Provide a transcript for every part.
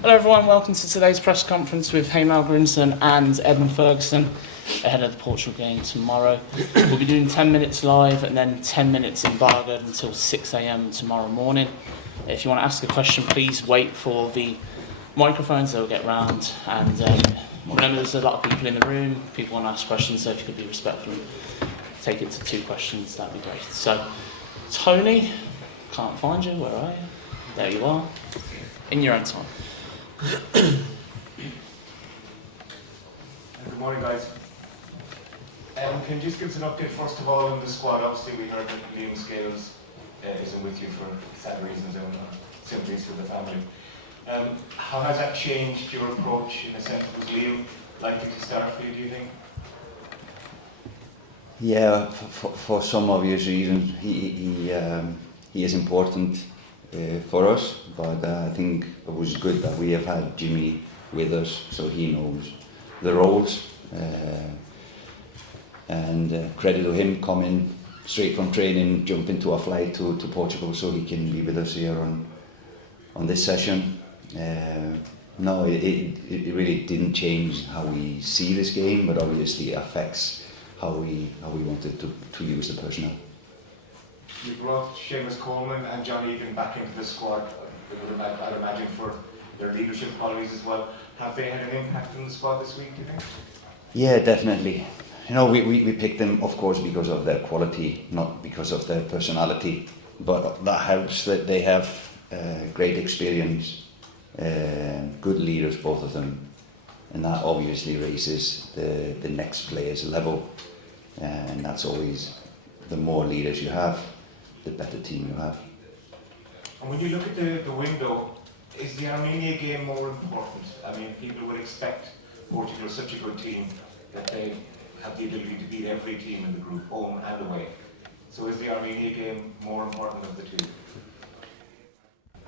Hello everyone, welcome to today's press conference with Heimir Hallgrímsson and Edmund Ferguson ahead of the Portugal game tomorrow. We'll be doing 10 minutes live and then 10 minutes embargoed until 6 a.m. tomorrow morning. If you want to ask a question, please wait for the microphones, they'll get round. And remember, there's a lot of people in the room, people want to ask questions, so if you could be respectful and take it to 2 questions, that'd be great. So, Tony, can't find you, where are you? There you are, in your own time. Good morning, guys. Can you just give us an update, first of all, on the squad? Obviously, we heard that Liam Scales isn't with you for sad reasons and sympathies for the family. How has that changed your approach, in a sense? Was Liam likely to start for you, do you think? Yeah, for some obvious reasons, he is important for us, but I think it was good that we have had Jimmy with us, so he knows the roles. And credit to him coming straight from training, jump into a flight to Portugal, so he can be with us here on this session. No, it really didn't change how we see this game, but obviously it affects how we wanted to use the personnel. You brought Seamus Coleman and John Egan back into the squad, I'd imagine for their leadership qualities as well. Have they had an impact on the squad this week, do you think? Yeah, definitely. You know, we picked them, of course, because of their quality, not because of their personality. But that helps that they have great experience, good leaders, both of them. And that obviously raises the next player's level. And that's always, the more leaders you have, the better team you have. And when you look at the window, is the Armenia game more important? I mean, people would expect Portugal is such a good team that they have the ability to beat every team in the group, home and away. So is the Armenia game more important of the two?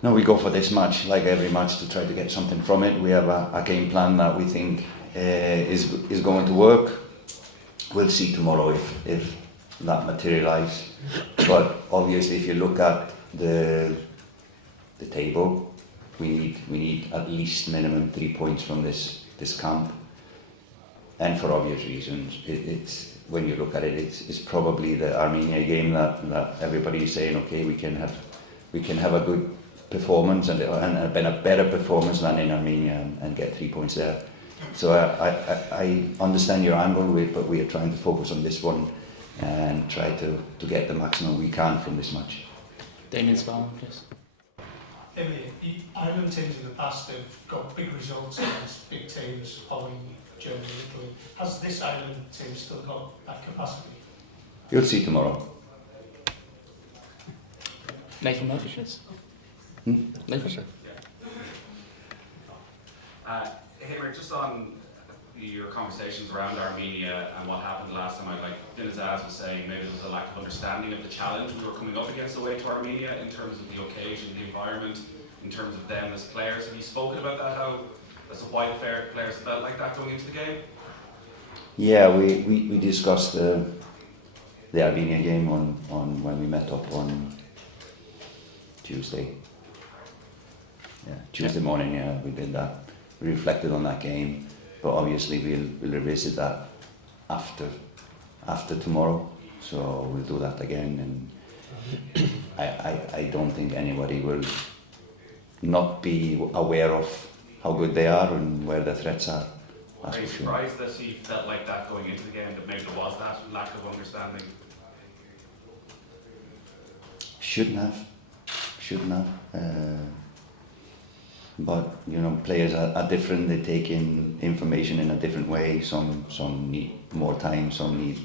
No, we go for this match, like every match, to try to get something from it. We have a game plan that we think is going to work. We'll see tomorrow if that materialises. But obviously, if you look at the table, we need at least minimum 3 points from this camp. And for obvious reasons, it's when you look at it, it's probably the Armenia game that everybody is saying, okay, we can have a good performance and a better performance than in Armenia and get 3 points there. So I understand your angle with it, but we are trying to focus on this one and try to get the maximum we can from this match. Damien Spallman, please. Emily, the Ireland teams in the past have got big results against big teams following Germany and Italy. Has this Ireland team still got that capacity? You'll see tomorrow. Nathan Murphy, please. Nathan, sir. Heimir, just on your conversations around Armenia and what happened last time, Dinazaz was saying maybe there was a lack of understanding of the challenge we were coming up against away to Armenia in terms of the occasion, the environment, in terms of them as players. Have you spoken about that, how as to why the players felt like that going into the game? Yeah, we discussed the Armenia game on when we met up on Tuesday. Yeah, Tuesday morning, yeah, we did that. We reflected on that game, but obviously we'll revisit that after tomorrow. So we'll do that again, and I don't think anybody will not be aware of how good they are and where the threats are. Are you surprised that he felt like that going into the game, that maybe there was that lack of understanding? Shouldn't have. But you know, players are different. They take in information in a different way. Some need more time. Some need,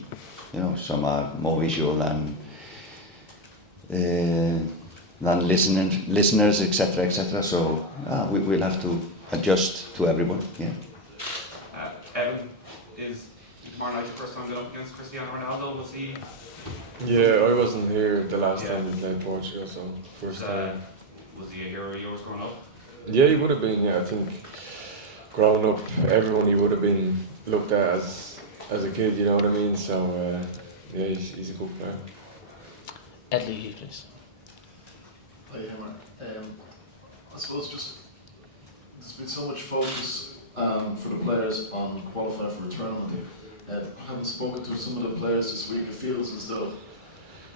you know, some are more visual than listeners, etc. So we'll have to adjust to everyone. Yeah. Evan, is tomorrow night the first time going up against Cristiano Ronaldo? Was he? Yeah, I wasn't here the last time we played Portugal, so first time. Was he a hero of yours growing up? Yeah, he would have been. Yeah, I think growing up, everyone he would have been looked at as a kid. You know what I mean? So yeah, he's a good player. Ed Lee, please. Hi, Heimir. I suppose just there's been so much focus for the players on qualifying for a tournament. Having spoken to some of the players this week, it feels as though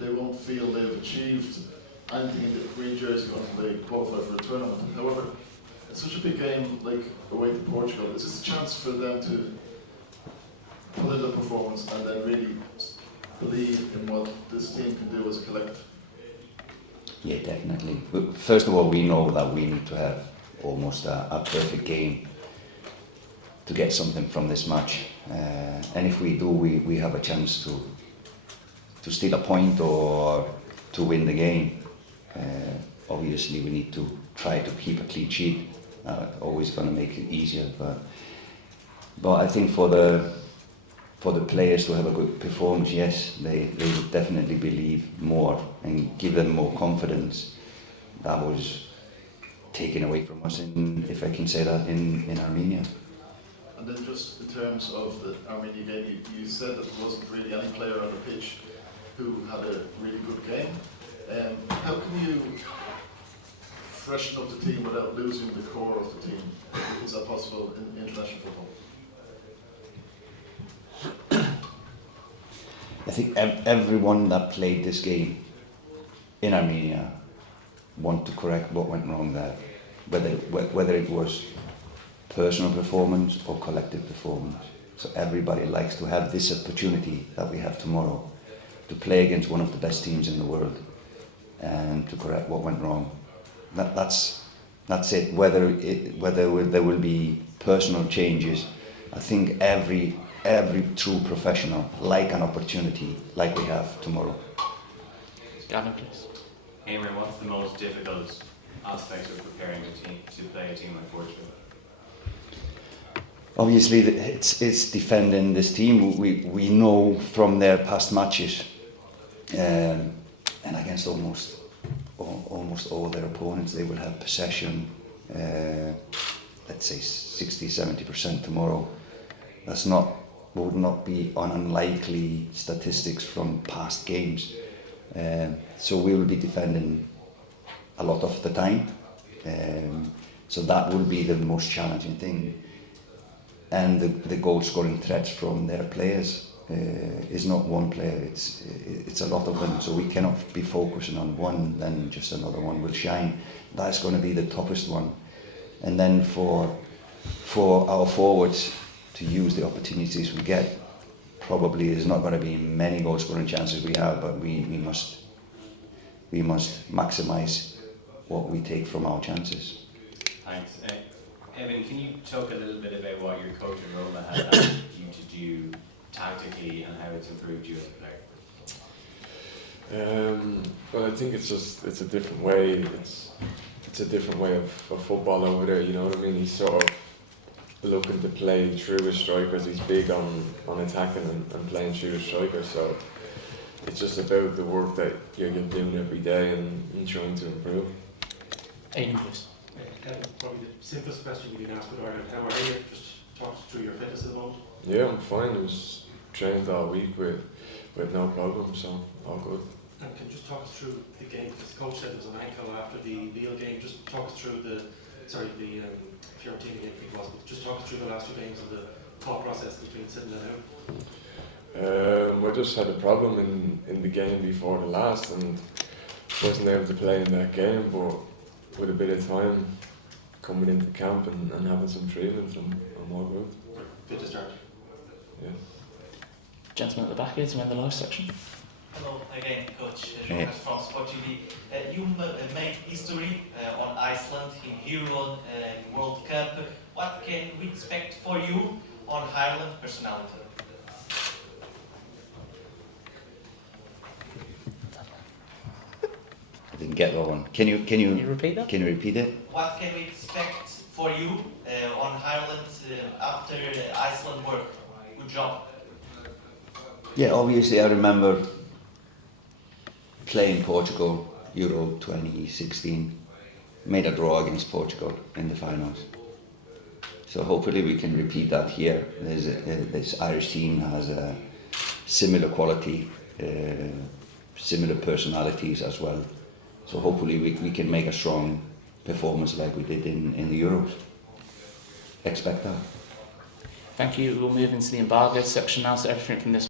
they won't feel they've achieved anything in the green jersey until they qualify for a tournament. However, it's such a big game, like away to Portugal. Is this a chance for them to put in the performance and then really believe in what this team can do as a collective? Yeah, definitely. But first of all, we know that we need to have almost a perfect game to get something from this match. And if we do, we have a chance to steal a point or to win the game. Obviously, we need to try to keep a clean sheet. Always going to make it easier, but I think for the players to have a good performance, yes, they would definitely believe more and give them more confidence. That was taken away from us, if I can say that, in Armenia. And then just in terms of the Armenia game, you said that there wasn't really any player on the pitch who had a really good game. How can you freshen up the team without losing the core of the team? Is that possible in international football? I think everyone that played this game in Armenia want to correct what went wrong there, whether it was personal performance or collective performance. So everybody likes to have this opportunity that we have tomorrow to play against one of the best teams in the world and to correct what went wrong. That's it. Whether there will be personal changes, I think every true professional like an opportunity like we have tomorrow. Gavin, please. Heimir, what's the most difficult aspect of preparing a team to play a team like Portugal? Obviously, it's defending this team. We know from their past matches, and against almost all their opponents, they will have possession. Let's say 60-70% tomorrow. Would not be unlikely statistics from past games. So we will be defending a lot of the time. So that will be the most challenging thing. And the goal scoring threats from their players is not one player, it's a lot of them. So we cannot be focusing on one, then just another one will shine. That's going to be the toughest one. And then for our forwards to use the opportunities we get, probably there's not going to be many goal scoring chances we have, but we must maximise what we take from our chances. Thanks. Evan, can you talk a little bit about what your coach and Roma has asked you to do tactically and how it's improved you as a player? Well, I think it's a different way. It's a different way of football over there. You know what I mean? He's sort of looking to play through his strikers. He's big on attacking and playing through his strikers. So it's just about the work that you're doing every day and trying to improve. Aidan, please. Probably the simplest question you can ask with Ireland. How are you? Just talk us through your fitness at the moment. Yeah, I'm fine. I was trained all week with no problem, so all good. And can you just talk us through the game? Because the coach said it was an ankle after the Lille game. Just talk us through the Fiorentina game, I think it was. But just talk us through the last two games and the thought process between sitting and out. I just had a problem in the game before the last and wasn't able to play in that game, but with a bit of time coming into camp and having some treatment, I'm all good. Fit to start. Yeah. Gentleman at the back here to win the live section. Hello again, Coach Jonas from Sport TV. You made history on Iceland in Euro and World Cup. What can we expect for you on Ireland personality? I didn't get that one. Can you repeat that? Can you repeat it? What can we expect for you on Ireland after Iceland work? Good job. Yeah, obviously I remember playing Portugal Euro 2016, made a draw against Portugal in the finals. So hopefully we can repeat that here. This Irish team has a similar quality, similar personalities as well. So hopefully we can make a strong performance like we did in the Euros. Expect that. Thank you. We'll move into the embargo section now. So everything from this